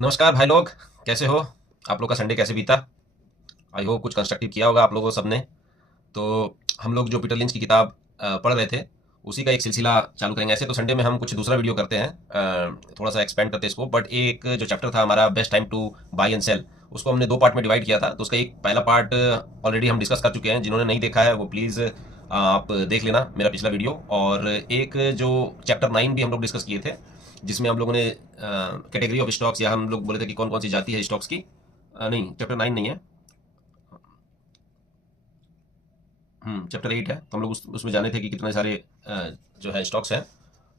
नमस्कार भाई लोग, कैसे हो? आप लोग का संडे कैसे बीता? आई होप कुछ कंस्ट्रक्टिव किया होगा आप लोगों सबने। तो हम लोग जो पीटर लिंच की किताब पढ़ रहे थे, उसी का एक सिलसिला चालू करेंगे। ऐसे तो संडे में हम कुछ दूसरा वीडियो करते हैं, थोड़ा सा एक्सपेंड करते हैं इसको, बट एक जो चैप्टर था हमारा best time to buy and sell, उसको हमने दो पार्ट में डिवाइड किया था। तो उसका एक पहला पार्ट ऑलरेडी हम डिस्कस कर चुके हैं। जिन्होंने नहीं देखा है वो प्लीज़ आप देख लेना मेरा पिछला वीडियो। और एक जो चैप्टर 9 भी हम लोग डिस्कस किए थे, जिसमें हम लोगों ने कैटेगरी ऑफ स्टॉक्स, या हम लोग बोले थे कि कौन कौन सी जाती है स्टॉक्स की। नहीं, चैप्टर 9 नहीं है, चैप्टर 8 है। तो हम लोग उसमें जाने थे कि कितने सारे जो है स्टॉक्स हैं।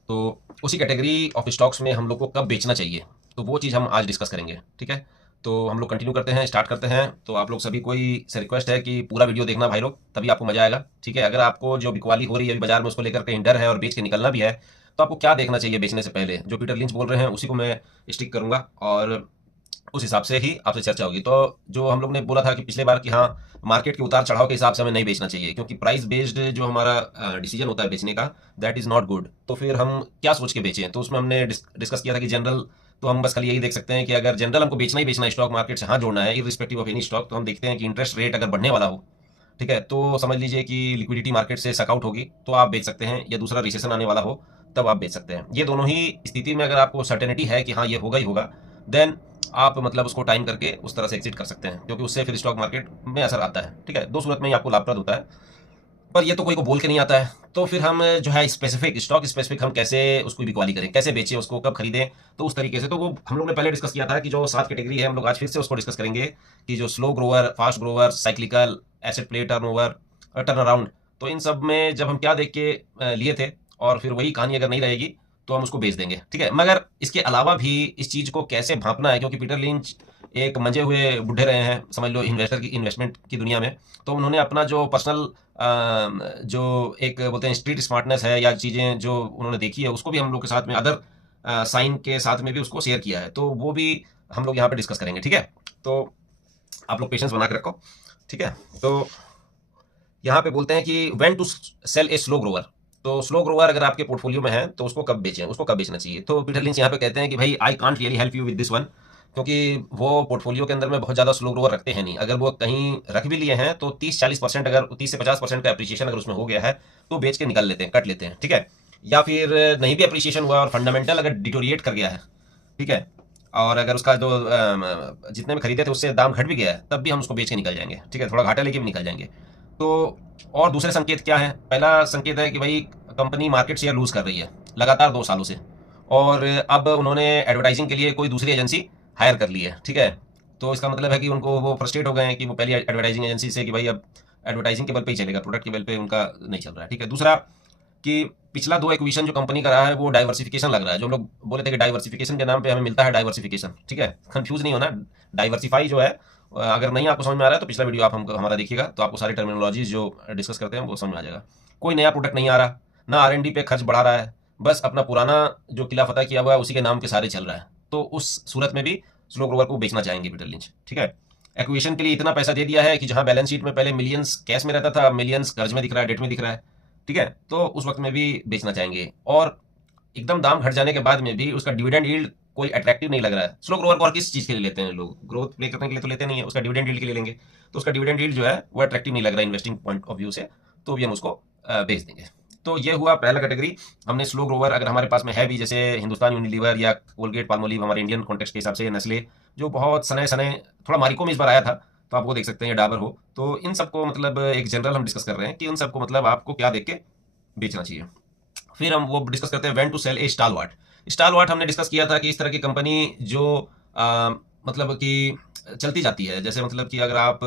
तो उसी कैटेगरी ऑफ स्टॉक्स में हम लोग को कब बेचना चाहिए, तो वो चीज़ हम आज डिस्कस करेंगे। ठीक है, तो हम लोग कंटिन्यू करते हैं, स्टार्ट करते हैं। तो आप लोग सभी कोई से रिक्वेस्ट है कि पूरा वीडियो देखना भाई लोग, तभी आपको मजा आएगा। ठीक है, अगर आपको जो बिकवाली हो रही है अभी बाजार में उसको लेकर कहीं डर है और बेच के निकलना भी है, तो आपको क्या देखना चाहिए बेचने से पहले? जो पीटर लिंच बोल रहे हैं उसी को मैं स्टिक करूंगा, और उस हिसाब से ही आपसे चर्चा होगी। तो जो हम लोग ने बोला था कि पिछले बार कि हाँ, मार्केट के उतार चढ़ाव के हिसाब से हमें नहीं बेचना चाहिए, क्योंकि प्राइस बेस्ड जो हमारा डिसीजन होता है बेचने का, दैट इज़ नॉट गुड। तो फिर हम क्या सोच के बेचें? तो उसमें हमने डिस्कस किया था कि जनरल, तो हम बस खाली यही देख सकते हैं कि अगर जनरल हमको बेचना ही बेचना है, स्टॉक मार्केट से हाँ जोड़ना है इरिस्पेक्टिव ऑफ एनी स्टॉक, तो हम देखते हैं कि इंटरेस्ट रेट अगर बढ़ने वाला हो, ठीक है, तो समझ लीजिए कि लिक्विडिटी मार्केट से सकआउट होगी, तो आप बेच सकते हैं, या दूसरा रिसेशन आने वाला हो तब आप बेच सकते हैं। ये दोनों ही स्थिति में अगर आपको सर्टेनिटी है कि हाँ ये होगा ही होगा, देन आप मतलब उसको टाइम करके उस तरह से एग्जिट कर सकते हैं, क्योंकि उससे फिर स्टॉक मार्केट में असर आता है। ठीक है, दो सूरत में ही आपको लाभप्रद होता है, पर ये तो कोई को बोल के नहीं आता है। तो फिर हम जो है स्पेसिफिक स्टॉक स्पेसिफिक हम कैसे उसको बिकवाली करें, कैसे बेचें उसको, कब खरीदें, तो उस तरीके से तो वो हम लोग ने पहले डिस्कस किया था कि जो 7 कैटेगरी है, हम लोग आज फिर से उसको डिस्कस करेंगे कि जो slow grower, fast grower, cyclical, asset play turnover, turn around. तो इन सब में जब हम क्या देख के लिए थे, और फिर वही कहानी अगर नहीं रहेगी तो हम उसको बेच देंगे। ठीक है, मगर इसके अलावा भी इस चीज़ को कैसे भांपना है, क्योंकि पीटर लिंच एक मंजे हुए बुढ़े रहे हैं, समझ लो, इन्वेस्टर की इन्वेस्टमेंट की दुनिया में। तो उन्होंने अपना जो पर्सनल जो एक बोलते हैं स्ट्रीट स्मार्टनेस है, या चीज़ें जो उन्होंने देखी है, उसको भी हम लोग के साथ में अदर साइन के साथ में भी उसको शेयर किया है। तो वो भी हम लोग यहाँ पे डिस्कस करेंगे। ठीक है, तो आप लोग पेशेंस बना के रखो। ठीक है, तो यहाँ पे बोलते हैं कि when to sell a slow grower. तो स्लो ग्रोवर अगर आपके पोर्टफोलियो में है तो उसको कब बेचें, उसको कब बेचना चाहिए? तो पीटर लिंच यहाँ पे कहते हैं कि भाई I can't really help you with this one, क्योंकि वो पोर्टफोलियो के अंदर में बहुत ज़्यादा स्लो ग्रोवर रखते हैं नहीं। अगर वो कहीं रख भी लिए हैं तो 30-40%, अगर 30 से 50% का अप्रिसिएशन अगर उसमें हो गया है तो बेच के निकल लेते हैं, कट लेते हैं। ठीक है, या फिर नहीं भी अप्रिसिएशन हुआ और फंडामेंटल अगर डिटोरिएट कर गया है, ठीक है, और अगर उसका जो जितने में खरीदे थे उससे दाम घट भी गया है, तब भी हम उसको बेच के निकल जाएंगे। ठीक है, थोड़ा घाटा लेके भी निकल जाएंगे। तो और दूसरे संकेत क्या है? पहला संकेत है कि भाई कंपनी मार्केट शेयर लूज कर रही है लगातार 2 सालों से, और अब उन्होंने एडवर्टाइजिंग के लिए कोई दूसरी एजेंसी हायर कर ली है। ठीक है, तो इसका मतलब है कि उनको वो फ्रस्ट्रेट हो गए हैं कि वो पहली एडवर्टाइजिंग एजेंसी से कि भाई अब एडवर्टाइजिंग के बल पे ही चलेगा, प्रोडक्ट के बल पे उनका नहीं चल रहा है। ठीक है, दूसरा कि पिछला 2 एक्विजिशन जो कंपनी का रहा है वो डाइवर्सिफिकेशन लग रहा है। जो हम लोग बोले थे कि डाइवर्सिफिकेशन के नाम पे हमें मिलता है डाइवर्सिफिकेशन। ठीक है, कंफ्यूज नहीं होना। डाइवर्सिफाई जो है, अगर नहीं आपको समझ में आ रहा है तो पिछला वीडियो आप हमको हमारा देखिएगा, तो आपको सारी टर्मिनोलॉजीज जो डिस्कस करते हैं वो समझ में आ जाएगा। कोई नया प्रोडक्ट नहीं आ रहा, ना R&D पे खर्च बढ़ा रहा है, बस अपना पुराना जो किला फतेह किया हुआ है उसी के नाम के सारे चल रहा है। तो उस सूरत में भी स्लो ग्रोवर को बेचना चाहेंगे पीटर लिंच। ठीक है, एक्विजिशन के लिए इतना पैसा दे दिया है कि जहां बैलेंस शीट में पहले मिलियंस कैश में रहता था, अब मिलियंस कर्ज में दिख रहा है, डेट में दिख रहा है। ठीक है, तो उस वक्त में भी बेचना चाहेंगे। और एकदम दाम घट जाने के बाद में भी उसका डिविडेंड यील्ड कोई अट्रैक्टिव नहीं लग रहा है। स्लो ग्रोवर को और किस चीज़ के लिए लेते हैं लोग? ग्रोथ प्ले करने के लिए तो लेते नहीं है, उसका डिविडेंड यील्ड के लिए लेंगे। तो उसका डिविडेंड यील्ड जो है वो अट्रैक्टिव नहीं लग रहा है इन्वेस्टिंग पॉइंट ऑफ व्यू से, तो भी हम उसको बेच देंगे। तो ये हुआ पहला कैटेगरी। हमने स्लो ग्रोवर अगर हमारे पास में है भी, जैसे हिंदुस्तान यूनिलीवर या कोलगेट पाल्मोलिव, हमारे इंडियन कॉन्टेक्स्ट के हिसाब से नेस्ले, जो बहुत सने सने, थोड़ा मारिको में इस बार आया था, तो आप वो देख सकते हैं, डाबर हो। तो इन सबको मतलब एक जनरल हम डिस्कस कर रहे हैं कि उन सबको मतलब आपको क्या देख के बेचना चाहिए। फिर हम वो डिस्कस करते हैं व्हेन टू सेल ए स्टालवार्ट। स्टालवार्ट हमने डिस्कस किया था कि इस तरह की कंपनी जो मतलब कि चलती जाती है। जैसे मतलब कि अगर आप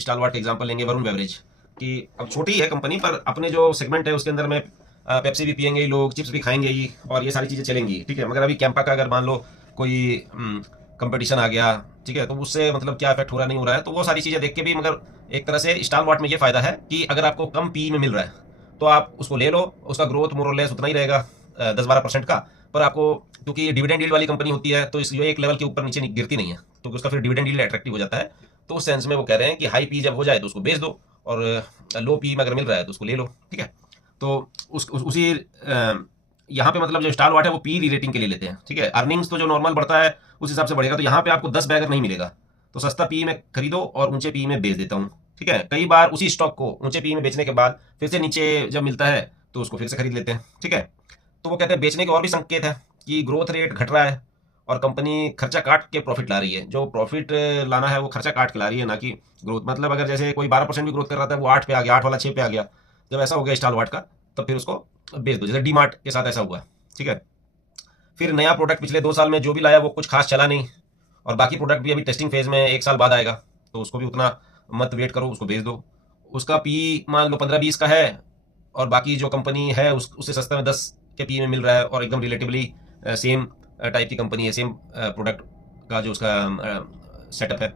स्टालवार्ट का एग्जांपल लेंगे, वरुण बेवरेज, कि अब छोटी है कंपनी पर अपने जो सेगमेंट है उसके अंदर में पेप्सी भी पियेंगे ही लोग, चिप्स भी खाएंगे ही, और ये सारी चीज़ें चलेंगी। ठीक है, मगर अभी कैंपा का अगर मान लो कोई कंपटीशन आ गया, ठीक है, तो उससे मतलब क्या इफेक्ट हो रहा नहीं हो रहा है, तो वो सारी चीज़ें देख के भी, मगर एक तरह से स्टालवार्ट में ये फायदा है कि अगर आपको कम पी में मिल रहा है तो आप उसको ले लो। उसका ग्रोथ मोर और लेस उतना ही रहेगा, 10-12% का। पर आपको, क्योंकि डिविडेंड यील्ड वाली कंपनी होती है, तो इस एक लेवल के ऊपर नीचे गिरती नहीं है, तो उसका फिर डिविडेंड यील्ड अट्रैक्टिव हो जाता है। तो उस सेंस में वो कह रहे हैं कि हाई पी जब हो जाए तो उसको बेच दो, और लो पी में अगर मिल रहा है तो उसको ले लो। ठीक है, तो उसी यहाँ पे मतलब जो स्टार वाट है वो पी री रेटिंग के लिए लेते हैं, ठीक है। अर्निंग्स तो जो नॉर्मल बढ़ता है उस हिसाब से बढ़ेगा, तो यहाँ पे आपको 10 बैगर नहीं मिलेगा, तो सस्ता पी में खरीदो और ऊंचे पी में बेच देता हूँ, ठीक है। कई बार उसी स्टॉक को ऊंचे पी में बेचने के बाद फिर से नीचे जब मिलता है तो उसको फिर से खरीद लेते हैं, ठीक है। तो वो कहते हैं बेचने के और भी संकेत है कि ग्रोथ रेट घट रहा है और कंपनी खर्चा काट के प्रॉफिट ला रही है। जो प्रॉफिट लाना है वो खर्चा काट के ला रही है, ना कि ग्रोथ। मतलब अगर जैसे कोई 12% भी ग्रोथ कर रहा था, वो 8 पे आ गया, 8 वाला 6 पे आ गया, जब ऐसा हो गया स्टार वाट का, तब फिर उसको बेच दो, जैसे डी मार्ट के साथ ऐसा हुआ, ठीक है। फिर नया प्रोडक्ट पिछले 2 साल में जो भी लाया वो कुछ खास चला नहीं, और बाकी प्रोडक्ट भी अभी टेस्टिंग फेज में 1 साल बाद आएगा, तो उसको भी उतना मत वेट करो, उसको भेज दो। उसका पी मान लो 15-20 का है और बाकी जो कंपनी है उससे सस्ता में 10 के पी में मिल रहा है, और एकदम रिलेटिवली सेम टाइप की कंपनी है, सेम प्रोडक्ट का जो उसका सेटअप है,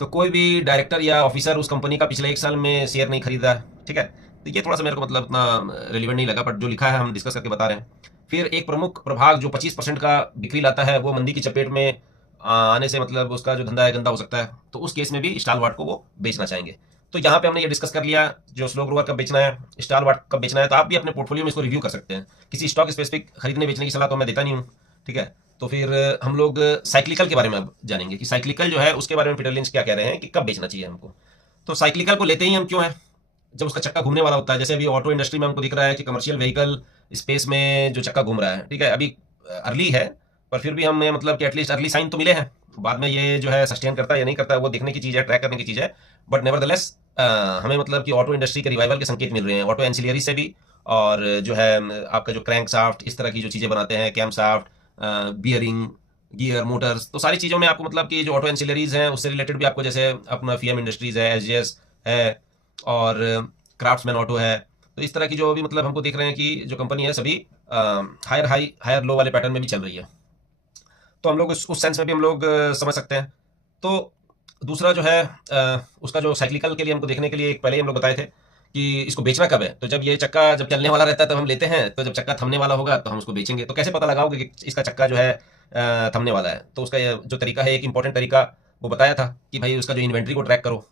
तो कोई भी डायरेक्टर या ऑफिसर उस कंपनी का पिछले 1 साल में शेयर नहीं खरीदा, ठीक है। तो ये थोड़ा सा मेरे को मतलब उतना रिलेवेंट नहीं लगा, बट जो लिखा है हम डिस्कस करके बता रहे हैं। फिर एक प्रमुख प्रभाग जो 25% का बिक्री लाता है वो मंदी की चपेट में आने से मतलब उसका जो धंधा है गंदा हो सकता है, तो उस केस में भी स्टार वाट को वो बेचना चाहेंगे। तो यहाँ पे हमने ये डिस्कस कर लिया जो स्लो ग्रोवर कब बेचना है, स्टार वाट कब बेचना है। तो आप भी अपने पोर्टफोलियो में इसको रिव्यू कर सकते हैं। किसी स्टॉक स्पेसिफिक खरीदने बेचने की सलाह तो मैं देता नहीं हूँ, ठीक है। तो फिर हम लोग साइक्लिकल के बारे में अब जानेंगे कि साइक्लिकल जो है उसके बारे में पीटर लिंच क्या कह रहे हैं कि कब बेचना चाहिए हमको। तो साइक्लिकल को लेते ही हम क्यों है, जब उसका चक्का घूमने वाला होता है। जैसे अभी ऑटो इंडस्ट्री में हमको दिख रहा है कि कमर्शियल व्हीकल स्पेस में जो चक्का घूम रहा है, ठीक है, अभी अर्ली है, पर फिर भी हमें मतलब कि एटलीस्ट अर्ली साइन तो मिले हैं। बाद में ये जो है सस्टेन करता है या नहीं करता है वो देखने की चीज़ है, ट्रैक करने की चीज़ है। बट नेवरदलेस हमें मतलब कि ऑटो इंडस्ट्री के रिवाइवल के संकेत मिल रहे हैं, ऑटो एंसिलियरी से भी, और जो है आपका जो क्रैंक साफ्ट इस तरह की जो चीज़ें बनाते हैं, camshaft, bearing, gear, motors, तो सारी चीज़ों में आपको मतलब कि जो ऑटो एंसिलरीज हैं उससे रिलेटेड भी आपको, जैसे अपना फीएम इंडस्ट्रीज है, एसजीएस है, और क्राफ्ट्समैन ऑटो है, तो इस तरह की जो भी मतलब हमको दिख रहे हैं कि जो कंपनी है सभी हायर लो वाले पैटर्न में भी चल रही है। तो हम लोग उस सेंस में भी हम लोग समझ सकते हैं। तो दूसरा जो है उसका जो साइक्लिकल के लिए हमको देखने के लिए एक पहले ही हम लोग बताए थे कि इसको बेचना कब है। तो जब ये चक्का जब चलने वाला रहता है तब हम लेते हैं, तो जब चक्का थमने वाला होगा तो हम उसको बेचेंगे। तो कैसे पता लगाओगे कि इसका चक्का जो है थमने वाला है, तो उसका जो तरीका है, एक इंपॉर्टेंट तरीका वो बताया था कि भाई उसका जो इन्वेंट्री को ट्रैक करो।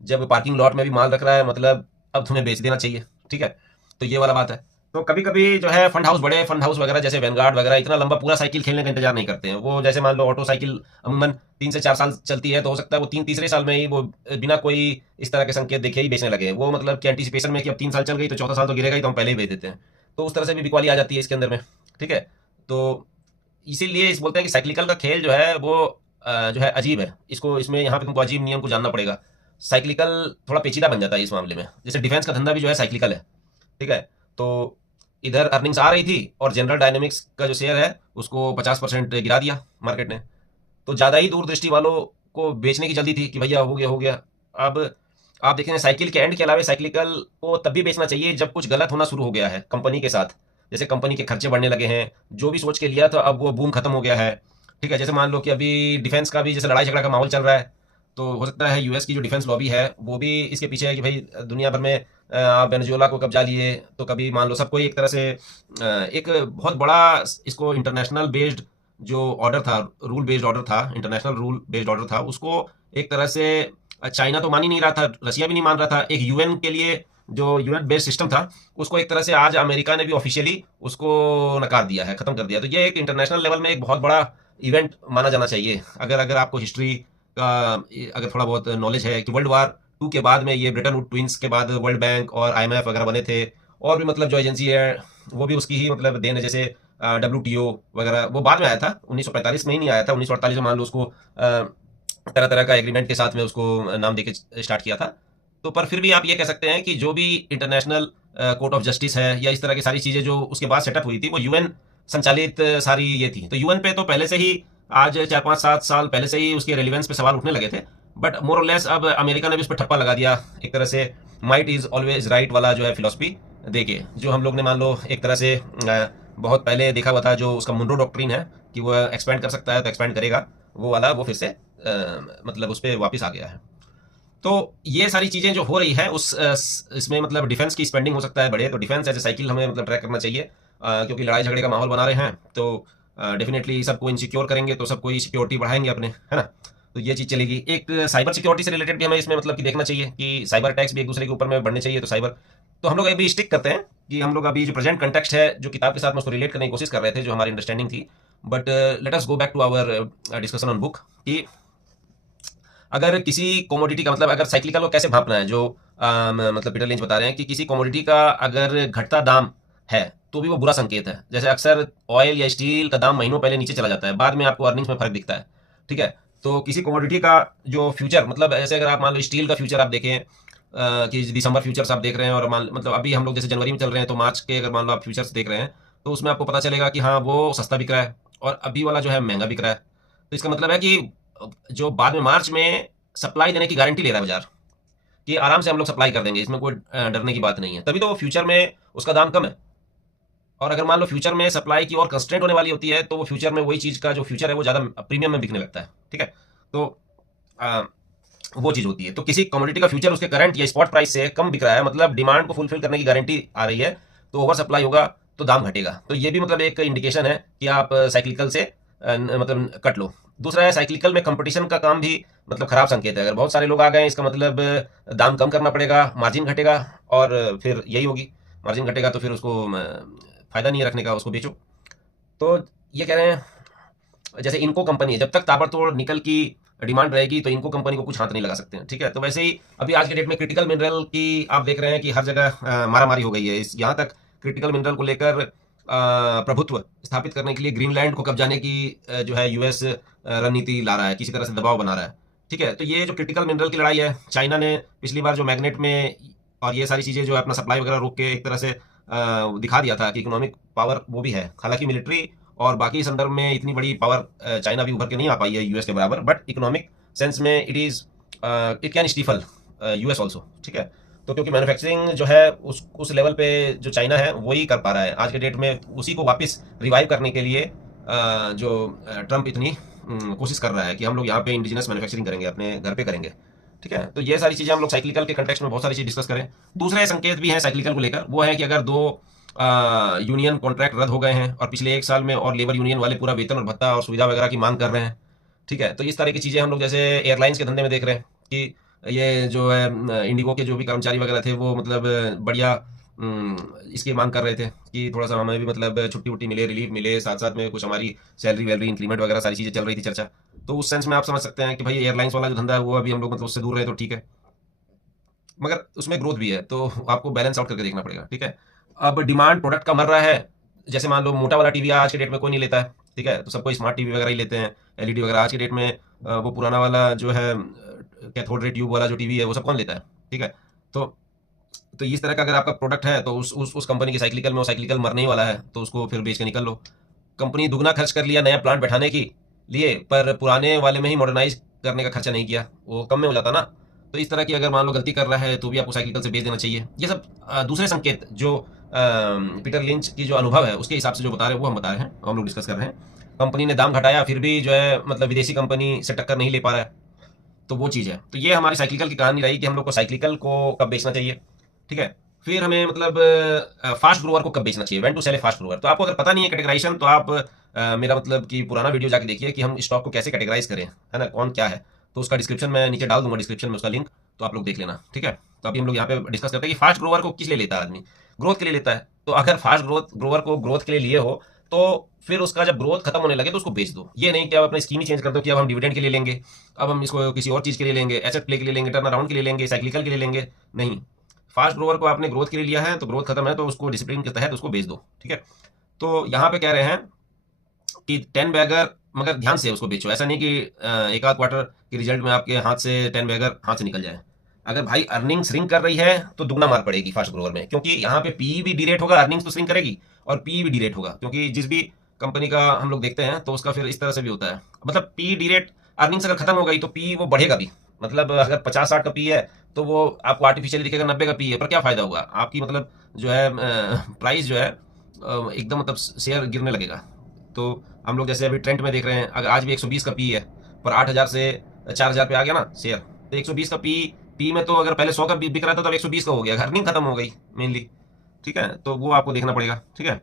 जब पार्किंग लॉट में भी माल रख रहा है मतलब अब तुम्हें बेच देना चाहिए, ठीक है। तो ये वाला बात है। तो कभी कभी जो है फंड हाउस, बड़े फंड हाउस वगैरह जैसे वैनगार्ड वगैरह इतना लंबा पूरा साइकिल खेलने का इंतजार नहीं करते हैं। वो जैसे मान लो ऑटो साइकिल अमूमन 3 से 4 साल चलती है, तो हो सकता है वो तीसरे साल में ही वो बिना कोई इस तरह के संकेत देखे ही बेचने लगे। वो मतलब कि एंटीसिपेशन में कि अब 3 साल चल गई तो चौथा साल तो गिरेगा ही, तो हम पहले ही बेच देते हैं। तो उस तरह से भी बिकवाली आ जाती है इसके अंदर में, ठीक है। तो इसीलिए इस बोलते हैं कि साइक्लिकल का खेल जो है वो जो है अजीब है। इसको इसमें यहाँ पे तुमको अजीब नियम को जानना पड़ेगा। साइक्लिकल थोड़ा पेचीदा बन जाता है इस मामले में। जैसे डिफेंस का धंधा भी जो है साइक्लिकल है, ठीक है। तो इधर अर्निंग्स आ रही थी और जनरल डायनेमिक्स का जो शेयर है उसको 50% गिरा दिया मार्केट ने। तो ज़्यादा ही दूरदृष्टि वालों को बेचने की जल्दी थी कि भैया हो गया हो गया। अब आप देखेंगे साइकिल के एंड के अलावा साइक्लिकल को तब भी बेचना चाहिए जब कुछ गलत होना शुरू हो गया है कंपनी के साथ। जैसे कंपनी के खर्चे बढ़ने लगे हैं, जो भी सोच के लिया था अब वो बूम खत्म हो गया है, ठीक है। जैसे मान लो कि अभी डिफेंस का भी जैसे लड़ाई झगड़ा का माहौल चल रहा है, तो हो सकता है यूएस की जो डिफेंस लॉबी है वो भी इसके पीछे है कि भाई दुनिया भर में आप वेनेजुएला को कब्जा लिए, तो कभी मान लो सबको एक तरह से एक बहुत बड़ा इसको इंटरनेशनल बेस्ड जो ऑर्डर था, रूल बेस्ड ऑर्डर था, इंटरनेशनल रूल बेस्ड ऑर्डर था, उसको एक तरह से चाइना तो मान ही नहीं रहा था, रसिया भी नहीं मान रहा था। एक यूएन के लिए जो यूएन बेस्ड सिस्टम था उसको एक तरह से आज अमेरिका ने भी ऑफिशियली उसको नकार दिया है, खत्म कर दिया। तो ये एक इंटरनेशनल लेवल में एक बहुत बड़ा इवेंट माना जाना चाहिए। अगर आपको हिस्ट्री का अगर थोड़ा बहुत नॉलेज है कि वर्ल्ड वार 2 के बाद में ये ब्रिटेन वुड ट्विंस के बाद वर्ल्ड बैंक और आईएमएफ वगैरह बने थे, और भी मतलब जो एजेंसी है वो भी उसकी ही मतलब देन है। जैसे WTO वगैरह वो बाद में आया था, 1945 में ही नहीं आया था, 1948 में मान लो उसको तरह तरह का एग्रीमेंट के साथ में उसको नाम देके स्टार्ट किया था। तो पर फिर भी आप ये कह सकते हैं कि जो भी इंटरनेशनल कोर्ट ऑफ जस्टिस है या इस तरह की सारी चीज़ें जो उसके बाद सेटअप हुई थी वो यूएन संचालित सारी ये थी। तो यूएन पे तो पहले से ही आज 4-5-7 साल पहले से ही उसके रेलिवेंस पे सवाल उठने लगे थे, बट मोर और लेस अब अमेरिका ने भी उस पर ठप्पा लगा दिया एक तरह से, माइट इज ऑलवेज राइट वाला जो है फिलॉसफी देके, जो हम लोग ने मान लो एक तरह से बहुत पहले देखा हुआ था, जो उसका मुंडो डॉक्ट्रिन है कि वो एक्सपेंड कर सकता है तो एक्सपेंड करेगा, वो वाला वो फिर से मतलब उस पर वापस आ गया है। तो ये सारी चीज़ें जो हो रही है उस इसमें मतलब डिफेंस की स्पेंडिंग हो सकता है बढ़े, तो डिफेंस एज ए साइकिल हमें मतलब ट्रैक करना चाहिए, क्योंकि लड़ाई झगड़े का माहौल बना रहे हैं तो डेफिनेटली सबको इनसिक्योर करेंगे तो सबको सिक्योरिटी बढ़ाएंगे अपने, है ना। तो ये चीज़ चलेगी। एक साइबर सिक्योरिटी से रिलेटेड भी हमें इसमें मतलब कि देखना चाहिए कि साइबर अटैक्स भी एक दूसरे के ऊपर में बढ़ने चाहिए। तो साइबर तो हम लोग अभी स्टिक करते हैं कि हम लोग अभी जो प्रेजेंट कंटेक्स्ट है जो किताब के साथ में उसको रिलेट करने की कोशिश कर रहे थे, जो हमारी अंडरस्टैंडिंग थी। But let us go back to our discussion on book कि अगर किसी कोमोडिटी का मतलब अगर साइक्लिकल को कैसे भांपना है, जो मतलब पीटर लिंच बता रहे हैं कि किसी कोमोडिटी का अगर घटता दाम है तो भी वो बुरा संकेत है। जैसे अक्सर ऑयल या स्टील का दाम महीनों पहले नीचे चला जाता है, बाद में आपको अर्निंग्स में फर्क दिखता है। ठीक है, तो किसी कोमोडिटी का जो फ्यूचर मतलब ऐसे अगर आप मान लो स्टील का फ्यूचर आप देखें कि दिसंबर फ्यूचर्स आप देख रहे हैं और मतलब अभी हम लोग जैसे जनवरी में चल रहे हैं तो मार्च के अगर मान लो आप फ्यूचर्स देख रहे हैं तो उसमें आपको पता चलेगा कि हाँ वो सस्ता बिक रहा है और अभी वाला जो है महंगा बिक रहा है। तो इसका मतलब है कि जो बाद में मार्च में सप्लाई देने की गारंटी ले रहा है बाजार कि आराम से हम लोग सप्लाई कर देंगे, इसमें कोई डरने की बात नहीं है, तभी तो वो फ्यूचर में उसका दाम कम है। और अगर मान लो फ्यूचर में सप्लाई की और कंस्ट्रेंट होने वाली होती है तो वो फ्यूचर में वही चीज़ का जो फ्यूचर है वो ज़्यादा प्रीमियम में बिकने लगता है। ठीक है, तो वो चीज़ होती है। तो किसी कमोडिटी का फ्यूचर उसके करंट या स्पॉट प्राइस से कम बिक रहा है, मतलब डिमांड को फुलफिल करने की गारंटी आ रही है, तो ओवर सप्लाई होगा तो दाम घटेगा। तो ये भी मतलब एक इंडिकेशन है कि आप साइक्लिकल से मतलब कट लो। दूसरा है साइक्लिकल में कंपटीशन का काम भी मतलब खराब संकेत है। अगर बहुत सारे लोग आ गए इसका मतलब दाम कम करना पड़ेगा, मार्जिन घटेगा और फिर यही होगी, मार्जिन घटेगा तो फिर उसको फायदा नहीं है रखने का, उसको बेचो। तो ये कह रहे हैं जैसे इनको कंपनी है, जब तक ताबड़तोड़ निकल की डिमांड रहेगी तो इनको कंपनी को कुछ हाथ नहीं लगा सकते हैं। ठीक है, तो वैसे ही अभी आज के डेट में क्रिटिकल मिनरल की आप देख रहे हैं कि हर जगह मारामारी हो गई है। इस यहाँ तक क्रिटिकल मिनरल को लेकर प्रभुत्व स्थापित करने के लिए ग्रीनलैंड को कब्जाने की जो है यूएस रणनीति ला रहा है, किसी तरह से दबाव बना रहा है। ठीक है, तो ये जो क्रिटिकल मिनरल की लड़ाई है, चाइना ने पिछली बार जो मैग्नेट में और ये सारी चीज़ें जो है अपना सप्लाई वगैरह रोक के एक तरह से दिखा दिया था कि इकोनॉमिक पावर वो भी है। हालांकि मिलिट्री और बाकी संदर्भ में इतनी बड़ी पावर चाइना भी उभर के नहीं आ पाई है यूएस के बराबर, बट इकोनॉमिक सेंस में इट कैन स्टीफल यूएस ऑल्सो। ठीक है, तो क्योंकि मैन्युफैक्चरिंग जो है उस लेवल पे जो चाइना है वही कर पा रहा है आज के डेट में, उसी को वापस रिवाइव करने के लिए जो ट्रम्प इतनी कोशिश कर रहा है कि हम लोग यहाँ पे इंडिजिनस मैन्युफैक्चरिंग करेंगे, अपने घर पे करेंगे। ठीक है, तो ये सारी चीज़ें हम लोग साइक्लिकल के कंटेक्स्ट में बहुत सारी चीज़ डिस्कस करें। दूसरे संकेत भी हैं साइक्लिकल को लेकर, वो है कि अगर दो यूनियन कॉन्ट्रैक्ट रद्द हो गए हैं और पिछले एक साल में और लेबर यूनियन वाले पूरा वेतन और भत्ता और सुविधा वगैरह की मांग कर रहे हैं। ठीक है, तो इस तरह की चीज़ें हम लोग जैसे एयरलाइंस के धंधे में देख रहे हैं कि ये जो है इंडिगो के जो भी कर्मचारी वगैरह थे वो मतलब बढ़िया इसकी मांग कर रहे थे कि थोड़ा सा हमें भी मतलब छुट्टी वुट्टी मिले, रिलीफ मिले, साथ साथ में कुछ हमारी सैलरी वैलरी इंक्रीमेंट वगैरह सारी चीज़ें चल रही थी चर्चा। तो उस सेंस में आप समझ सकते हैं कि भाई एयरलाइंस वाला जो धंधा है वो अभी हम लोग मतलब उससे दूर रहे तो ठीक है, मगर उसमें ग्रोथ भी है तो आपको बैलेंस आउट करके देखना पड़ेगा। ठीक है, अब डिमांड प्रोडक्ट का मर रहा है, जैसे मान लो मोटा वाला टीवी आज के डेट में कोई नहीं लेता है। ठीक है, तो सबको स्मार्ट टीवी वगैरह ही लेते हैं, एलईडी वगैरह। आज के डेट में वो पुराना वाला जो है कैथोड रे ट्यूब वाला जो टीवी है वो सब कौन लेता है। ठीक है, तो इस तरह का अगर आपका प्रोडक्ट है तो उस कंपनी की साइक्लिकल में वो साइक्लिकल मरने ही वाला है, तो उसको फिर बेच के निकल लो। कंपनी दुगना खर्च कर लिया नया प्लांट बैठाने के लिए, पर पुराने वाले में ही मॉडर्नाइज करने का खर्चा नहीं किया, वो कम में हो जाता ना। तो इस तरह की अगर मान लो गलती कर रहा है तो भी आपको साइक्लिकल से बेच देना चाहिए। ये सब दूसरे संकेत जो पीटर लिंच की जो अनुभव है उसके हिसाब से जो बता रहे हैं वो हम बता रहे हैं, हम लोग डिस्कस कर रहे हैं। कंपनी ने दाम घटाया फिर भी जो है मतलब विदेशी कंपनी से टक्कर नहीं ले पा रहा है, तो वो चीज़ है। तो ये हमारी साइक्लिकल की कहानी रही कि हम लोग को साइक्लिकल को कब बेचना चाहिए। ठीक है, फिर हमें मतलब फास्ट ग्रोवर को कब बेचना चाहिए, when to sell a fast grower. तो आपको अगर पता नहीं है कैटेगराइजेशन तो आप मेरा मतलब कि पुराना वीडियो जाके देखिए कि हम स्टॉक को कैसे कैटेगराइज करें, है ना, कौन क्या है। तो उसका डिस्क्रिप्शन मैं नीचे डाल दूंगा, डिस्क्रिप्शन में उसका लिंक, तो आप लोग देख लेना। ठीक है, तो अभी हम लोग यहाँ पे डिस्कस करते हैं कि फास्ट ग्रोवर को किस लिए लेता है आदमी। ग्रोथ के लिए लेता है, तो अगर फास्ट ग्रोवर को ग्रोथ के लिए लिए हो तो फिर उसका जब ग्रोथ खत्म होने लगे तो उसको बेच दो। ये नहीं कि आप अपना स्कीम ही चेंज कर दो कि अब हम डिविडेंड के लिए लेंगे, अब हम इसको किसी और चीज़ के लिए लेंगे, एसेट प्ले के लिए लेंगे, टर्न अराउंड के लिए लेंगे, साइक्लिकल के लिए लेंगे। नहीं, फास्ट ग्रोवर को आपने ग्रोथ के लिए लिया है तो ग्रोथ खत्म है तो उसको डिसिप्लिन के तहत उसको बेच दो। ठीक है, तो यहाँ पे कह रहे हैं कि 10 बैगर, मगर ध्यान से उसको बेचो। ऐसा नहीं कि एक आध क्वार्टर के रिजल्ट में आपके हाथ से 10 बैगर हाथ से निकल जाए। अगर भाई अर्निंग श्रिंक कर रही है तो दुगना मार पड़ेगी फास्ट ग्रोवर में, क्योंकि यहाँ पे पी भी डीरेट होगा, अर्निंग्स तो श्रिंक करेगी और पी भी डीरेट होगा, क्योंकि जिस भी कंपनी का हम लोग देखते हैं तो उसका फिर इस तरह से भी होता है। मतलब पी डीरेट, अर्निंग्स अगर खत्म हो गई तो पी वो बढ़ेगा भी। मतलब अगर 50-60 का पी है तो वो आपको आर्टिफिशियली दिखेगा 90 का पी है, पर क्या फायदा होगा आपकी मतलब जो है प्राइस जो है एकदम मतलब शेयर गिरने लगेगा। तो हम लोग जैसे अभी ट्रेंड में देख रहे हैं, अगर आज भी 120 का पी है पर 8000 से 4000 पे आ गया ना शेयर, तो 120 का पी में तो अगर पहले 100 का बिक रहा था तो अब 120 का हो गया, अर्निंग खत्म हो गई मेनली। ठीक है, तो वो आपको देखना पड़ेगा। ठीक है,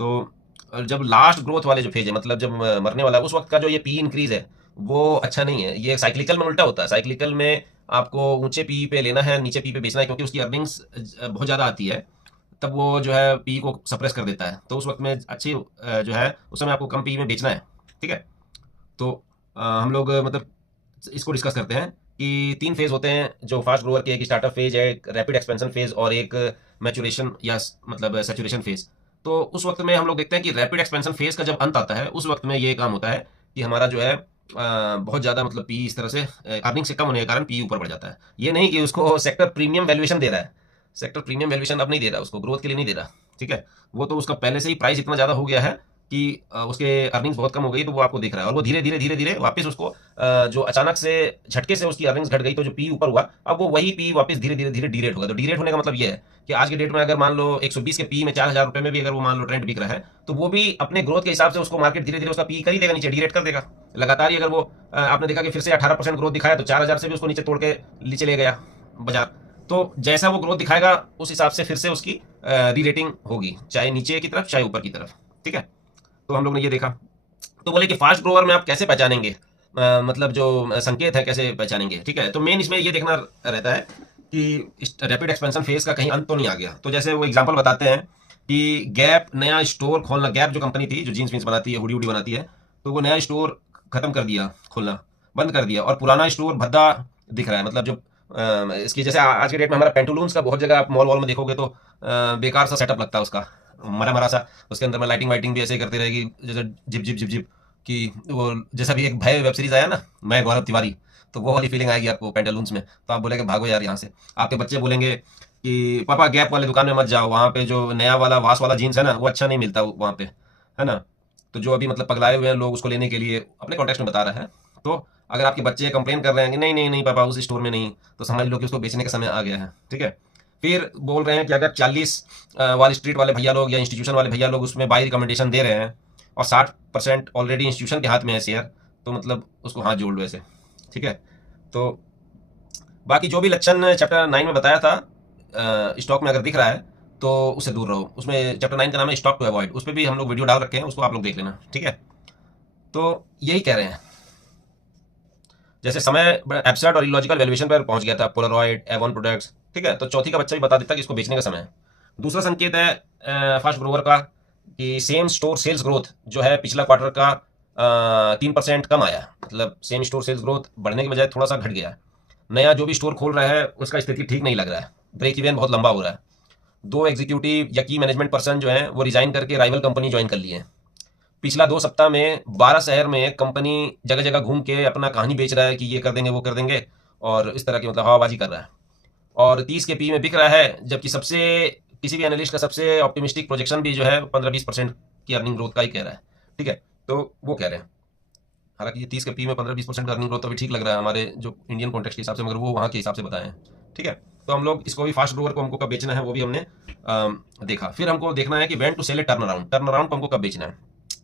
तो जब लास्ट ग्रोथ वाले जो फेज है, मतलब जब मरने वाला है, उस वक्त का जो ये पी इंक्रीज है वो अच्छा नहीं है। ये साइक्लिकल में उल्टा होता है, साइक्लिकल में आपको ऊंचे पी पे लेना है, नीचे पी पे बेचना है, क्योंकि उसकी अर्निंग्स बहुत ज़्यादा आती है। तब वो जो है पी को सप्रेस कर देता है। तो उस वक्त में अच्छी जो है उस समय आपको कम पी में बेचना है, ठीक है। तो हम लोग मतलब इसको डिस्कस करते हैं कि 3 फेज़ होते हैं जो फास्ट ग्रोअर के, एक स्टार्टअप फेज़ है, एक रैपिड एक्सपेंशन फेज़ और एक मैचुरेशन या मतलब सैचुरेशन फेज़। तो उस वक्त में हम लोग देखते हैं कि रैपिड एक्सपेंशन फेज़ का जब अंत आता है उस वक्त में ये काम होता है कि हमारा जो है बहुत ज़्यादा मतलब पी इस तरह से अर्निंग से कम होने के कारण पी ऊपर बढ़ जाता है। ये नहीं कि उसको सेक्टर प्रीमियम वैल्यूएशन दे रहा है, सेक्टर प्रीमियम वैल्यूएशन अब नहीं दे रहा, उसको ग्रोथ के लिए नहीं दे रहा, ठीक है। वो तो उसका पहले से ही प्राइस इतना ज़्यादा हो गया है कि उसके अर्निंग्स बहुत कम हो गई, तो वो आपको दिख रहा है। और वो धीरे धीरे धीरे धीरे वापस उसको जो अचानक से झटके से उसकी अर्निंग्स घट गई तो जो पी ऊपर हुआ, अब वो वही पी वापस धीरे धीरे धीरे डीरेट होगा। तो डीरेट होने का मतलब ये है कि आज के डेट में अगर मान लो 120 के पी में 4,000 रुपए में भी अगर वो मान लो ट्रेंड बिक रहा है, तो वो भी अपने ग्रोथ के हिसाब से उसको मार्केट धीरे धीरे उसका पी कर ही देगा, नीचे डीरेट कर देगा लगातार ही। अगर वो आपने देखा कि फिर से 18% ग्रोथ दिखाया तो 4,000 से भी उसको नीचे तोड़ के नीचे ले गया बाजार। तो जैसा वो ग्रोथ दिखाएगा उस हिसाब से फिर से उसकी री रेटिंग होगी, चाहे नीचे की तरफ चाहे ऊपर की तरफ, ठीक है। तो हम लोग ने ये देखा। तो बोले कि फास्ट ग्रोवर में आप कैसे पहचानेंगे, मतलब जो संकेत है कैसे पहचानेंगे, ठीक है। तो मेन इसमें ये देखना रहता है कि रैपिड एक्सपेंशन फेज का कहीं अंत तो नहीं आ गया। तो जैसे वो एग्जांपल बताते हैं कि गैप नया स्टोर खोलना, गैप जो कंपनी थी जो जीन्स वीन्स बनाती है, हुडी हुडी बनाती है, तो वो नया स्टोर खत्म कर दिया, खोलना बंद कर दिया, और पुराना स्टोर भद्दा दिख रहा है। मतलब जो इसकी जैसे आज के डेट में हमारा पेंटुलून्स का बहुत जगह आप मॉल वॉल में देखोगे तो बेकार सा सेटअप लगता है उसका, मरा मरा सा। उसके अंदर में लाइटिंग वाइटिंग भी ऐसे ही करती रहेगी जैसे जिप जिप जिप जिप कि वो जैसा भी एक भय वेब सीरीज आया ना, मैं गौरव तिवारी, तो वो वाली फीलिंग आएगी आपको पेंटालून्स में। तो आप बोलेंगे भागो यार यहाँ से। आपके बच्चे बोलेंगे कि पापा गैप वाले दुकान में मत जाओ, वहाँ पे जो नया वाला वास वाला जीन्स है ना वो अच्छा नहीं मिलता वहाँ पे, है ना। तो जो अभी मतलब पगलाए हुए हैं लोग उसको लेने के लिए, अपने कॉन्टेक्स्ट में बता रहा है। तो अगर आपके बच्चे कंप्लेन कर रहे हैं कि नहीं नहीं नहीं पापा उस स्टोर में नहीं, तो समझ लो कि उसको बेचने का समय आ गया है, ठीक है। फिर बोल रहे हैं कि अगर 40 वाल स्ट्रीट वाले भैया लोग या इंस्टीट्यूशन वाले भैया लोग उसमें बाई रिकमेंडेशन दे रहे हैं और 60% ऑलरेडी इंस्टीट्यूशन के हाथ में है शेयर, तो मतलब उसको हाथ जोड़ लो ऐसे, ठीक है। तो बाकी जो भी लक्षण चैप्टर 9 में बताया था, स्टॉक में अगर दिख रहा है तो उससे दूर रहो। उसमें चैप्टर 9 का नाम है स्टॉक टू अवॉइड, उस पर भी हम लोग वीडियो डाल रखे हैं, उसको आप लोग देख लेना, ठीक है। तो यही कह रहे हैं, जैसे समय एब्सर्ड और इलॉजिकल वैल्यूएशन पर पहुंच गया था, पोलरॉइड, एवॉन प्रोडक्ट्स, ठीक है। तो चौथी का बच्चा भी बता देता कि इसको बेचने का समय है। दूसरा संकेत है फास्ट ग्रोवर का कि सेम स्टोर सेल्स ग्रोथ जो है पिछला क्वार्टर का 3% कम आया, मतलब सेम स्टोर सेल्स ग्रोथ बढ़ने के बजाय थोड़ा सा घट गया। नया जो भी स्टोर खोल रहा है उसका स्थिति ठीक नहीं लग रहा है, ब्रेक इवन बहुत लंबा हो रहा है। 2 एग्जीक्यूटिव या की मैनेजमेंट पर्सन जो है वो रिजाइन करके राइवल कंपनी ज्वाइन कर ली है। पिछला 2 सप्ताह में 12 शहर में कंपनी जगह जगह घूम के अपना कहानी बेच रहा है कि ये कर देंगे वो कर देंगे, और इस तरह की मतलब हवाबाजी कर रहा है। और 30 के पी में बिक रहा है, जबकि सबसे किसी भी एनालिस्ट का सबसे ऑप्टिमिस्टिक प्रोजेक्शन भी जो है 15-20% की अर्निंग ग्रोथ का ही कह रहा है, ठीक है। तो वो कह रहे हैं, हालांकि ये 30 के पी में 15-20% का अर्निंग ग्रोथ तो भी ठीक लग रहा है हमारे जो इंडियन कॉन्टेक्स्ट के हिसाब से, मगर वो वहाँ के हिसाब से बताए हैं, ठीक है। तो हम लोग इसको भी फास्ट ग्रोवर को हमको कब बेचना है वो भी हमने देखा। फिर हमको देखना है कि when to sell a turnaround, turnaround को हमको कब बेचना है।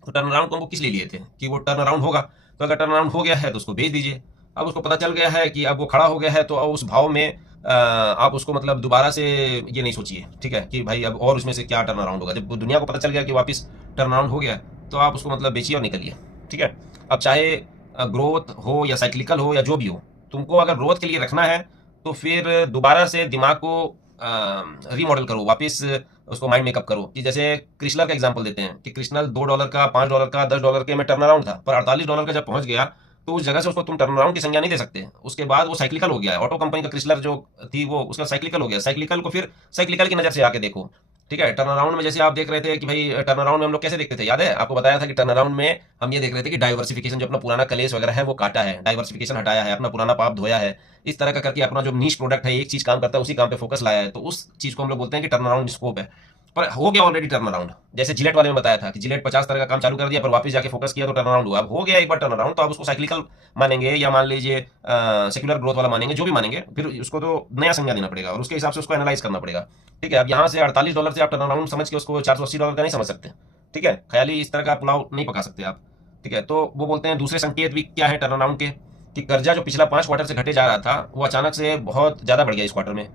तो टर्न अराउंड को हमको किस लिए लिए थे कि वो टर्न अराउंड होगा, तो अगर टर्न अराउंड हो गया है तो उसको बेच दीजिए। अब उसको पता चल गया है कि अब वो खड़ा हो गया है, तो अब उस भाव में आप उसको मतलब दोबारा से ये नहीं सोचिए, ठीक है, कि भाई अब और उसमें से क्या टर्न अराउंड होगा। जब दुनिया को पता चल गया कि वापस टर्न अराउंड हो गया, तो आप उसको मतलब बेचिए और निकलिए, ठीक है। अब चाहे ग्रोथ हो या साइक्लिकल हो या जो भी हो, तुमको अगर ग्रोथ के लिए रखना है तो फिर दोबारा से दिमाग को रीमॉडल करो, वापस उसको माइंड मेकअप करो। कि जैसे क्रिस्लर का एग्जांपल देते हैं कि क्रिस्लर $2 का, $5 का, $10 के में टर्न अराउंड था, पर $48 का जब पहुंच गया तो उस जगह से उसको तुम टर्न अराउंड की संज्ञा नहीं दे सकते। उसके बाद वो साइक्लिकल हो गया है। ऑटो कंपनी का क्रिस्लर जो थी वो उसका साइक्लिकल हो गया। साइक्लिकल को फिर साइक्लिकल की नजर से आके देखो, ठीक है। टर्न अराउंड में जैसे आप देख रहे थे कि भाई टर्न अराउंड में हम लोग कैसे देखते थे, याद है आपको बताया था कि टर्न अराउंड में हम ये देख रहे थे कि डाइवर्सिफिकेशन, जो अपना पुराना कलेश वगैरह है वो काटा है, डाइवर्सिफिकेशन हटाया है, अपना पुराना पाप धोया है, इस तरह का करके अपना जो नीश प्रोडक्ट है, एक चीज काम करता है उसी काम पे फोकस लाया है। तो उस चीज को हम लोग बोलते हैं कि टर्न अराउंड स्कोप है। पर हो गया ऑलरेडी टर्न अराउंड। जैसे जिलेट वाले में बताया था कि जिलेट 50 तरह का काम चालू कर दिया पर वापस जाके फोकस किया तो टर्न अराउंड हुआ। अब हो गया एक बार टर्न अराउंड, तो आप उसको साइक्लिकल मानेंगे या मान लीजिए सेक्युलर ग्रोथ वाला मानेंगे, जो भी मानेंगे, फिर उसको तो नया संज्ञा देना पड़ेगा और उसके हिसाब से उसको एनालाइज करना पड़ेगा, ठीक है। अब यहाँ से $48 से आप टर्न अराउंड समझ के उसको $480 का नहीं समझ सकते, ठीक है। ख्याली इस तरह का पुलाव नहीं पका सकते आप, ठीक है। तो वो बोलते हैं दूसरे संकेत भी क्या है टर्न अराउंड के, कि कर्जा जो पिछला 5 क्वार्टर से घटे जा रहा था वो अचानक से बहुत ज़्यादा बढ़ गया इस क्वार्टर में।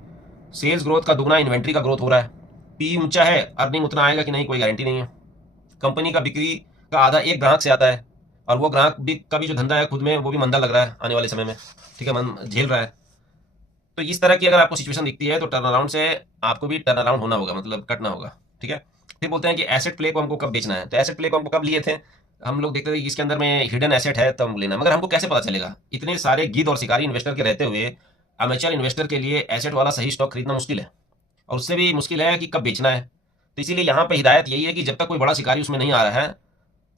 सेल्स ग्रोथ का दुगना इन्वेंट्री का ग्रोथ हो रहा है। पी ऊंचा है, अर्निंग उतना आएगा कि नहीं कोई गारंटी नहीं है। कंपनी का बिक्री का आधा एक ग्राहक से आता है, और वो ग्राहक भी का भी जो धंधा है खुद में वो भी मंदा लग रहा है आने वाले समय में, ठीक है, मन झेल रहा है। तो इस तरह की अगर आपको सिचुएशन दिखती है तो टर्न अराउंड से आपको भी टर्न अराउंड होना होगा, मतलब कटना होगा, ठीक है। फिर बोलते हैं कि एसेट प्ले को हमको कब बेचना है। तो एसेट प्ले को हमको कब लिए थे, हम लोग देखते थे कि इसके अंदर में हिडन एसेट है तब लेना, मगर हमको कैसे पता चलेगा, इतने सारे गिद्ध और शिकारी इन्वेस्टर के रहते हुए अमेचर इन्वेस्टर के लिए एसेट वाला सही स्टॉक खरीदना मुश्किल है, और उससे भी मुश्किल है कि कब बेचना है। तो इसीलिए यहाँ पे हिदायत यही है कि जब तक कोई बड़ा शिकारी उसमें नहीं आ रहा है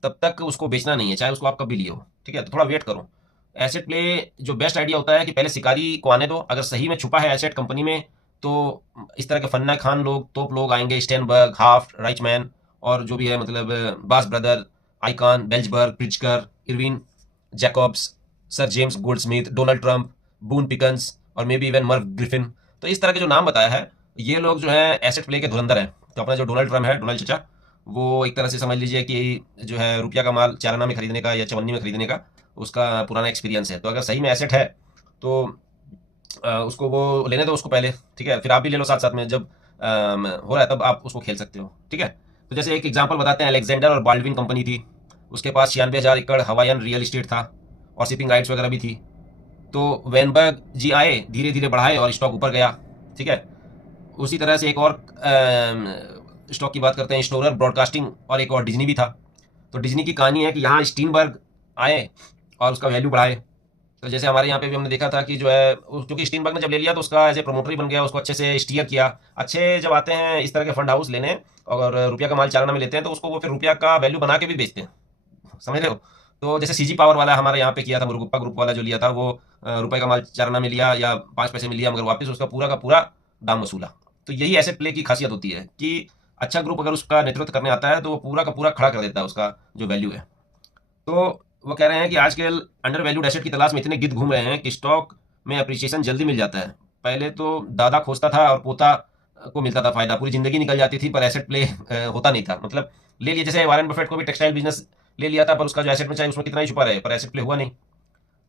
तब तक उसको बेचना नहीं है, चाहे उसको आप कब भी लिए हो, ठीक है। तो थोड़ा वेट करो। एसेट प्ले जो बेस्ट आइडिया होता है कि पहले शिकारी को आने दो, अगर सही में छुपा है एसेट कंपनी में तो इस तरह के फन्ना खान लोग, तोप लोग आएंगे, स्टेनबर्ग, हाफ्ट, राइचमैन और जो भी है, मतलब Bass brother, Icahn, Belzberg, Pritzker, Irwin Jacobs, sir James Goldsmith, Donald Trump, Boone Pickens और may be even Merv Griffin. तो इस तरह के जो नाम बताया है ये लोग जो है एसेट प्ले के धुरंधर हैं। तो अपना जो डोनाल्ड ट्रंप है, डोनाल्ड चचा, वो एक तरह से समझ लीजिए कि जो है रुपया का माल चाराना में खरीदने का या चवन्नी में खरीदने का उसका पुराना एक्सपीरियंस है। तो अगर सही में एसेट है तो उसको वो लेने दो उसको पहले, ठीक है। फिर आप भी ले लो साथ साथ में, जब हो रहा है तब आप उसको खेल सकते हो, ठीक है। तो जैसे एक एग्जांपल बताते हैं, अलेक्जेंडर और बाल्डविन कंपनी थी, उसके पास 96,000 एकड़ हवाईयन रियल इस्टेट था और शिपिंग राइट्स वगैरह भी थी। तो वेनबर्ग जी आए, धीरे धीरे बढ़ाए और स्टॉक ऊपर गया, ठीक है। उसी तरह से एक और स्टॉक की बात करते हैं, स्टोरर ब्रॉडकास्टिंग, और एक और डिज्नी भी था। तो डिज्नी की कहानी है कि यहाँ स्टीनबर्ग आए और उसका वैल्यू बढ़ाए। तो जैसे हमारे यहाँ पे भी हमने देखा था कि जो है, क्योंकि स्टीनबर्ग ने जब ले लिया तो उसका एज ए प्रमोटर ही बन गया, उसको अच्छे से स्टीयर किया। अच्छे जब आते हैं इस तरह के फंड हाउस लेने और रुपया का माल चालाना में लेते हैं तो उसको वो फिर रुपया का वैल्यू बना के भी बेचते हैं, समझ रहे हो। तो जैसे सीजी पावर वाला हमारे यहाँ पे किया था, मुरुगप्पा ग्रुप वाला जो लिया था, वो रुपये का माल चाराना में लिया या 5 पैसे में लिया, मगर वापस उसका पूरा का पूरा दाम वसूला। तो यही एसेट प्ले की खासियत होती है कि अच्छा ग्रुप अगर उसका नेतृत्व करने आता है तो वो पूरा का पूरा खड़ा कर देता है उसका जो वैल्यू है। तो वो कह रहे हैं कि आजकल अंडर वैल्यूड एसेट की तलाश में इतने गिद्ध घूम रहे हैं कि स्टॉक में अप्रिसिएशन जल्दी मिल जाता है। पहले तो दादा खोजता था और पोता को मिलता था फायदा, पूरी जिंदगी निकल जाती थी, पर एसेट प्ले होता नहीं था। मतलब ले लिया, जैसे वॉरेन बफेट को भी टेक्सटाइल बिजनेस ले लिया था, पर उसका जो एसेट में चाहे उसमें कितना ही छुपा रहे, पर एसेट प्ले हुआ नहीं,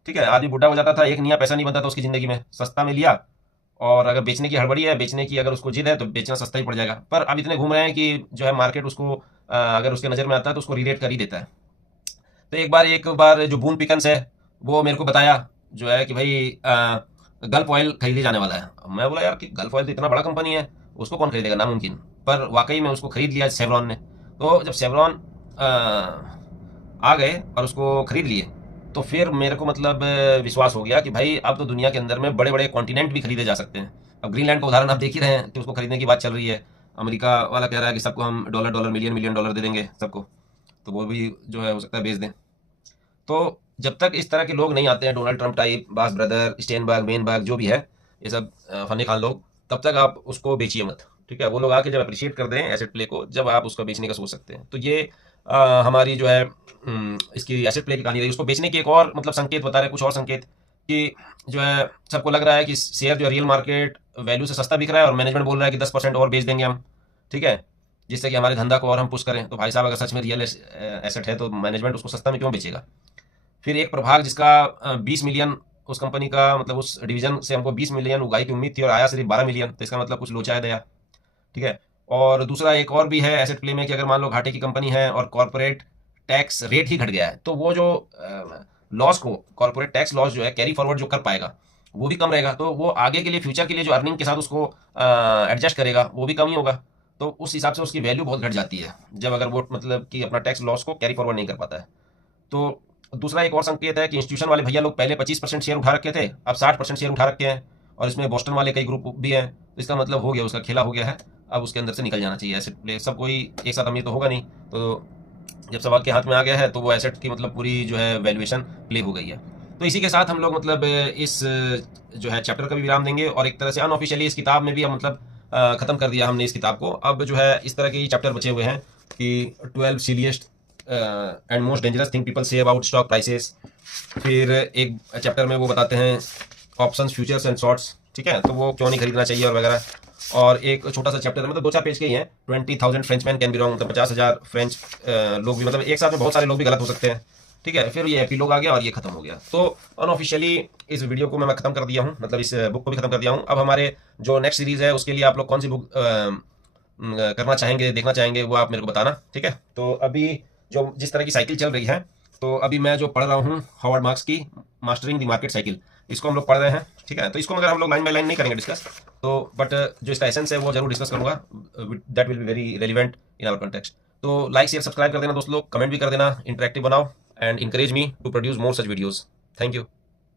ठीक है। आदमी बुढ़ा हो जाता था, एक नया पैसा नहीं बनता था उसकी जिंदगी में, सस्ता में लिया, और अगर बेचने की हड़बड़ी है, बेचने की अगर उसको जिद है तो बेचना सस्ता ही पड़ जाएगा। पर अब इतने घूम रहे हैं कि जो है मार्केट उसको अगर उसके नज़र में आता है तो उसको रिलेट कर ही देता है। तो एक बार जो बून पिकन्स है वो मेरे को बताया जो है कि भाई गल्फ ऑयल खरीदे जाने वाला है। मैं बोला यार कि गल्फ ऑयल तो इतना बड़ा कंपनी है, उसको कौन खरीदेगा, नामुमकिन। पर वाकई में उसको खरीद लिया सेवरॉन ने। तो जब सेवरॉन आ गए और उसको खरीद लिए तो फिर मेरे को मतलब विश्वास हो गया कि भाई अब तो दुनिया के अंदर में बड़े बड़े कॉन्टिनेंट भी खरीदे जा सकते हैं। अब ग्रीनलैंड का उदाहरण आप देख ही रहे हैं कि उसको खरीदने की बात चल रही है। अमेरिका वाला कह रहा है कि सबको हम dollar dollar million million dollar दे देंगे सबको, तो वो भी जो है हो सकता है बेच दें। तो जब तक इस तरह के लोग नहीं आते हैं, डोनाल्ड ट्रंप टाइप, बास ब्रदर, स्टेनबर्ग, वेनबर्ग, जो भी है ये सब फनी खान लोग, तब तक आप उसको बेचिए मत, ठीक है। वो लोग आके जब अप्रिशिएट कर दें एसेट प्ले को, जब आप उसका बेचने का सोच सकते हैं। तो ये हमारी जो है इसकी एसेट प्ले की कहानी रही। उसको बेचने की एक और मतलब संकेत बता रहे हैं, कुछ और संकेत, कि जो है सबको लग रहा है कि शेयर जो रियल मार्केट वैल्यू से सस्ता बिक रहा है और मैनेजमेंट बोल रहा है कि 10% और बेच देंगे हम, ठीक है, जिससे कि हमारे धंधा को और हम पुश करें। तो भाई साहब अगर सच में रियल एसेट है तो मैनेजमेंट उसको सस्ता में क्यों बेचेगा। फिर एक प्रभाग जिसका 20 मिलियन उस कंपनी का, मतलब उस डिवीजन से हमको 20 मिलियन उगाई की उम्मीद थी और आया सिर्फ 12 मिलियन, तो इसका मतलब कुछ लोचा है दया, ठीक है। और दूसरा एक और भी है एसेट प्ले में कि अगर मान लो घाटे की कंपनी है और कॉर्पोरेट टैक्स रेट ही घट गया है तो वो जो लॉस को, कॉर्पोरेट टैक्स लॉस जो है कैरी फॉरवर्ड जो कर पाएगा वो भी कम रहेगा, तो वो आगे के लिए, फ्यूचर के लिए जो अर्निंग के साथ उसको एडजस्ट करेगा वो भी कम ही होगा। तो उस हिसाब से उसकी वैल्यू बहुत घट जाती है जब अगर वो मतलब कि अपना टैक्स लॉस को कैरी फॉरवर्ड नहीं कर पाता है। तो दूसरा एक और संकेत है कि इंस्टीट्यूशन वाले भैया लोग पहले 25% शेयर उठा रखे थे, अब 60% शेयर उठा रखे हैं, और इसमें बोस्टन वाले कई ग्रुप भी हैं। तो इसका मतलब हो गया, उसका खेला हो गया है, अब उसके अंदर से निकल जाना चाहिए। एसेट प्ले सब कोई एक साथ अमीर तो होगा नहीं, तो जब सब आपके हाथ में आ गया है तो वो एसेट की मतलब पूरी जो है वैल्यूएशन प्ले हो गई है। तो इसी के साथ हम लोग मतलब इस जो है चैप्टर का भी विराम देंगे, और एक तरह से अनऑफिशियली इस किताब में भी हम मतलब ख़त्म कर दिया हमने इस किताब को। अब जो है इस तरह के चैप्टर बचे हुए हैं कि 12 silliest and most dangerous thing people say about stock prices. फिर एक चैप्टर में वो बताते हैं ऑप्शंस, फ्यूचर्स एंड शॉर्ट्स, ठीक है, तो वो क्यों नहीं खरीदना चाहिए और वगैरह। और एक छोटा सा चैप्टर मतलब 2-4 पेज के ही हैं, 20,000 फ्रेंचमैन कैन बी रॉन्ग, मतलब 50,000 फ्रेंच लोग भी, मतलब एक साथ में बहुत सारे लोग भी गलत हो सकते हैं, ठीक है। फिर ये एपीलॉग आ गया और ये खत्म हो गया। तो अनऑफिशियली इस वीडियो को मैं खत्म कर दिया हूँ, मतलब इस बुक को भी खत्म कर दिया हूँ। अब हमारे जो नेक्स्ट सीरीज़ है उसके लिए आप लोग कौन सी बुक करना चाहेंगे, देखना चाहेंगे, वो आप मेरे को बताना, ठीक है। तो अभी जो जिस तरह की साइकिल चल रही है, तो अभी मैं जो पढ़ रहा हूँ हॉवर्ड मार्क्स की मास्टरिंग द मार्केट साइकिल, इसको हम लोग पढ़ रहे हैं, ठीक है। तो इसको मगर हम लोग लाइन बाय लाइन नहीं करेंगे डिस्कस, तो बट जो इसका एसेंस है वो जरूर डिस्कस करूंगा, that will be very relevant in our context. तो लाइक शेयर सब्सक्राइब कर देना दोस्त लोग, कमेंट भी कर देना, इंटरेक्टिव बनाओ and encourage me to produce more such videos. Thank you.